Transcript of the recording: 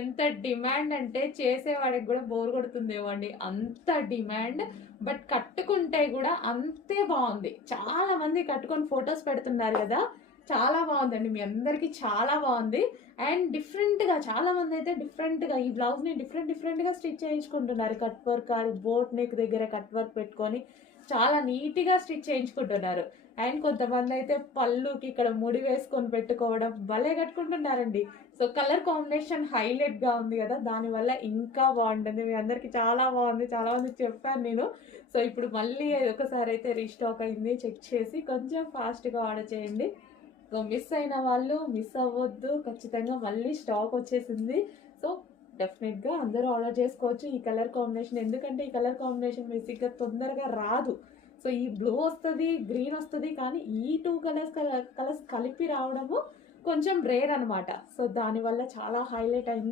ఎంత డిమాండ్ అంటే చేసేవాడికి కూడా బోర్ కొడుతుందేమో అండి, అంత డిమాండ్. బట్ కట్టుకుంటే కూడా అంతే బాగుంది. చాలా మంది కట్టుకొని ఫొటోస్ పెడుతున్నారు కదా, చాలా బాగుందండి. మీ అందరికి చాలా బాగుంది. అండ్ డిఫరెంట్గా చాలా మంది అయితే డిఫరెంట్గా ఈ బ్లౌజ్ని డిఫరెంట్గా స్టిచ్ చేయించుకుంటున్నారు. కట్ వర్క్, బోట్ నెక్ దగ్గర కట్ వర్క్ పెట్టుకొని చాలా నీట్గా స్టిచ్ చేయించుకుంటున్నారు. అండ్ కొంతమంది అయితే పళ్ళుకి ఇక్కడ ముడి వేసుకొని పెట్టుకోవడం భలే కట్టుకుంటున్నారండి. సో కలర్ కాంబినేషన్ హైలైట్ గా ఉంది కదా, దానివల్ల ఇంకా బాగుంటుంది. మీ అందరికి చాలా బాగుంది, చాలా మంది చెప్పాను నేను. సో ఇప్పుడు మళ్ళీ ఒకసారి అయితే రీస్టాక్ అయింది, చెక్ చేసి కొంచెం ఫాస్ట్గా ఆర్డర్ చేయండి. సో మిస్ అయిన వాళ్ళు మిస్ అవ్వద్దు, ఖచ్చితంగా మళ్ళీ స్టాక్ వచ్చేసింది. సో డెఫినెట్గా అందరూ ఆర్డర్ చేసుకోవచ్చు ఈ కలర్ కాంబినేషన్. ఎందుకంటే ఈ కలర్ కాంబినేషన్ బేసిక్గా తొందరగా రాదు. సో ఈ బ్లూ వస్తుంది, గ్రీన్ వస్తుంది, కానీ ఈ టూ కలర్స్ కలిపి రావడము కొంచెం రేర్ అనమాట. సో దానివల్ల చాలా హైలైట్ అయింది.